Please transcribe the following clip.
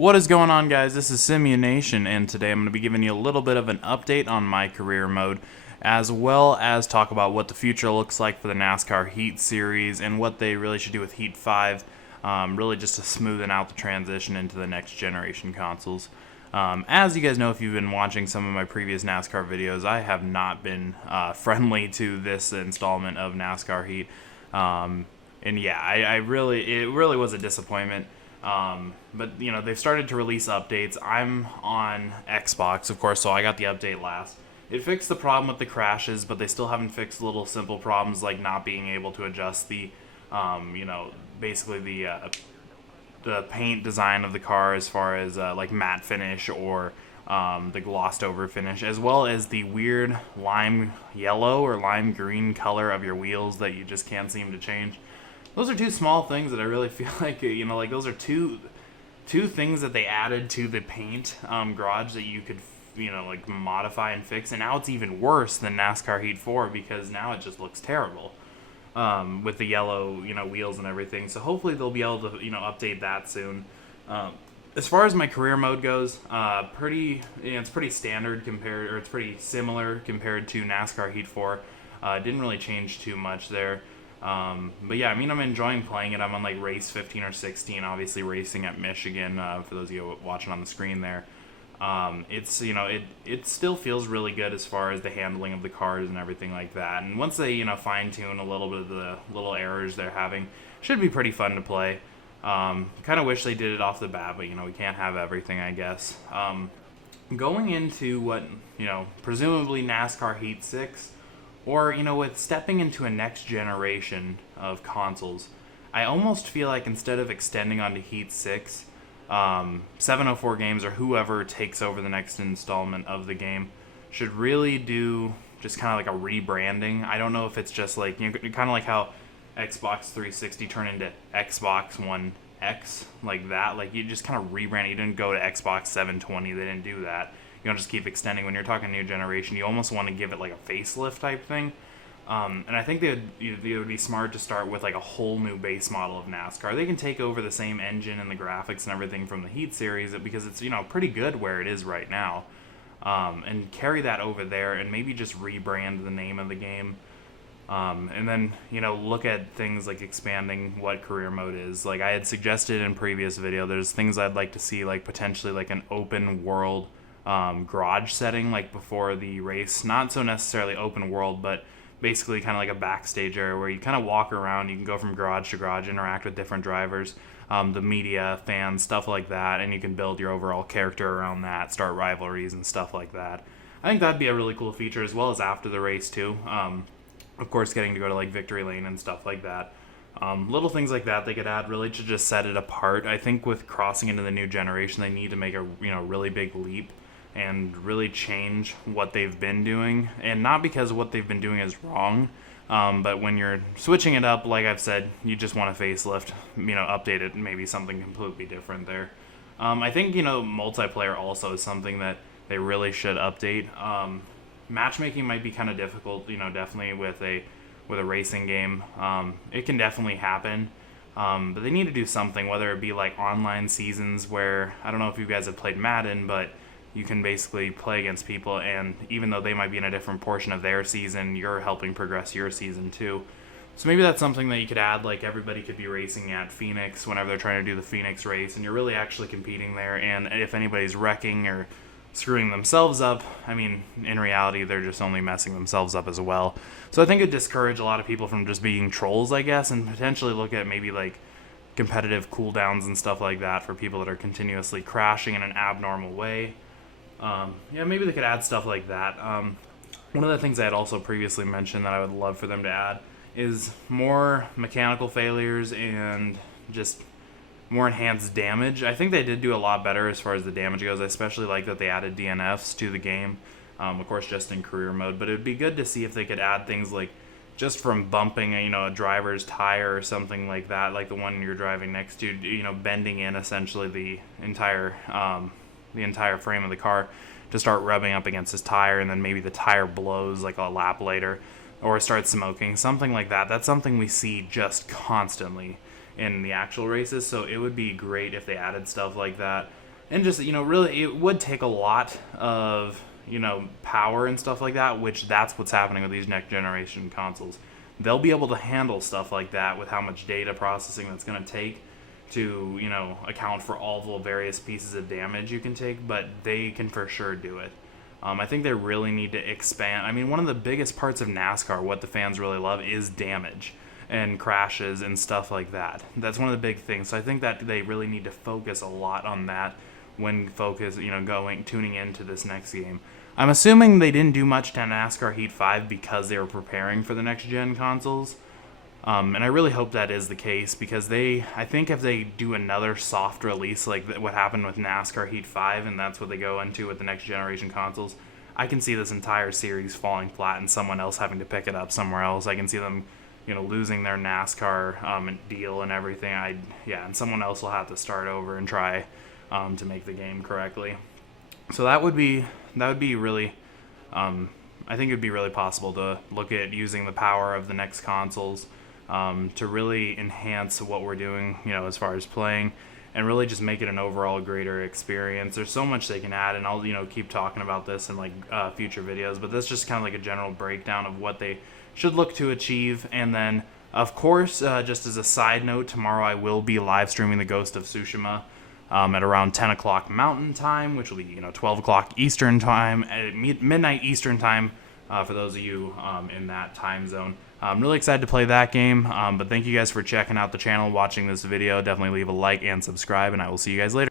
What is going on, guys? This is Simulation, and today I'm going to be giving you a little bit of an update on my career mode, as well as talk about what the future looks like for the NASCAR Heat Series and what they really should do with Heat 5, really just to smoothen out the transition into the next generation consoles. As you guys know, if you've been watching some of my previous NASCAR videos, I have not been friendly to this installment of NASCAR Heat, and yeah, it really was a disappointment. But you know, they've started to release updates. I'm on Xbox, of course, so I got the update last. It fixed the problem with the crashes, but they still haven't fixed little simple problems like not being able to adjust the, basically the paint design of the car as far as like matte finish or the glossed over finish, as well as the weird lime yellow or lime green color of your wheels that you just can't seem to change. Those are two small things that I really feel like, like those are two things that they added to the paint garage that you could, like modify and fix. And now it's even worse than NASCAR Heat 4 because now it just looks terrible with the yellow, wheels and everything. So hopefully they'll be able to, update that soon. As far as my career mode goes, it's pretty standard compared, or it's pretty similar compared to NASCAR Heat 4. Didn't really change too much there. But yeah, I'm enjoying playing it. I'm on like race 15 or 16, obviously racing at Michigan, for those of you watching on the screen there. It's, it still feels really good as far as the handling of the cars and everything like that. And once they, fine tune a little bit of the little errors they're having, should be pretty fun to play. Kind of wish they did it off the bat, but, we can't have everything, I guess. Going into what, presumably NASCAR Heat 6, or, with stepping into a next generation of consoles, I almost feel like instead of extending onto Heat 6, 704 Games or whoever takes over the next installment of the game should really do just kind of like a rebranding. I don't know if it's just like, kind of like how Xbox 360 turned into Xbox One X, like that. Like, you just kind of rebrand it. You didn't go to Xbox 720. They didn't do that. You don't just keep extending. When you're talking new generation, you almost want to give it like a facelift type thing. And I think they would be smart to start with like a whole new base model of NASCAR. They can take over the same engine and the graphics and everything from the Heat series because it's, pretty good where it is right now. And carry that over there and maybe just rebrand the name of the game. And then, look at things like expanding what career mode is. Like I had suggested in previous video, there's things I'd like to see, like potentially like an open world garage setting like before the race. Not so necessarily open world, but basically kind of like a backstage area where you kind of walk around. You can go from garage to garage, interact with different drivers, the media, fans, stuff like that, and you can build your overall character around that, start rivalries and stuff like that. I think that'd be a really cool feature, as well as after the race too. Of course, getting to go to like victory lane and stuff like that. Little things like that they could add really to just set it apart. I think with crossing into the new generation, they need to make a really big leap and really change what they've been doing. And not because what they've been doing is wrong, but when you're switching it up, like I've said, you just want a facelift, update it, maybe something completely different there. I think, multiplayer also is something that they really should update. Matchmaking might be kind of difficult, definitely with a racing game. It can definitely happen. But they need to do something, whether it be like online seasons where, I don't know if you guys have played Madden, but you can basically play against people, and even though they might be in a different portion of their season, you're helping progress your season too. So maybe that's something that you could add, like everybody could be racing at Phoenix whenever they're trying to do the Phoenix race, and you're really actually competing there, and if anybody's wrecking or screwing themselves up, in reality, they're just only messing themselves up as well. So I think it would discourage a lot of people from just being trolls, I guess, and potentially look at maybe like competitive cooldowns and stuff like that for people that are continuously crashing in an abnormal way. Maybe they could add stuff like that. One of the things I had also previously mentioned that I would love for them to add is more mechanical failures and just more enhanced damage. I think they did do a lot better as far as the damage goes. I especially like that they added DNFs to the game, of course just in career mode, but it would be good to see if they could add things like just from bumping a driver's tire or something like that, like the one you're driving next to, bending in essentially the entire frame of the car to start rubbing up against his tire, and then maybe the tire blows like a lap later or starts smoking, something like that. That's something we see just constantly in the actual races, so it would be great if they added stuff like that. And just, really, it would take a lot of, power and stuff like that, which that's what's happening with these next generation consoles. They'll be able to handle stuff like that with how much data processing that's going to take to, account for all the various pieces of damage you can take, but they can for sure do it. I think they really need to expand. I mean, one of the biggest parts of NASCAR, what the fans really love, is damage and crashes and stuff like that. That's one of the big things. So I think that they really need to focus a lot on that when tuning into this next game. I'm assuming they didn't do much to NASCAR Heat 5 because they were preparing for the next gen consoles. And I really hope that is the case, because I think if they do another soft release like what happened with NASCAR Heat 5, and that's what they go into with the next generation consoles, I can see this entire series falling flat and someone else having to pick it up somewhere else. I can see them, losing their NASCAR deal and everything. And someone else will have to start over and try to make the game correctly. So that would be really, I think it would be really possible to look at using the power of the next consoles to really enhance what we're doing, as far as playing, and really just make it an overall greater experience. There's so much they can add, and I'll keep talking about this in future videos, but that's just kind of like a general breakdown of what they should look to achieve. And then, of course, just as a side note, tomorrow I will be live streaming the Ghost of Tsushima at around 10 o'clock Mountain Time, which will be 12 o'clock Eastern Time, at midnight Eastern Time, for those of you in that time zone. I'm really excited to play that game, but thank you guys for checking out the channel, watching this video. Definitely leave a like and subscribe, and I will see you guys later.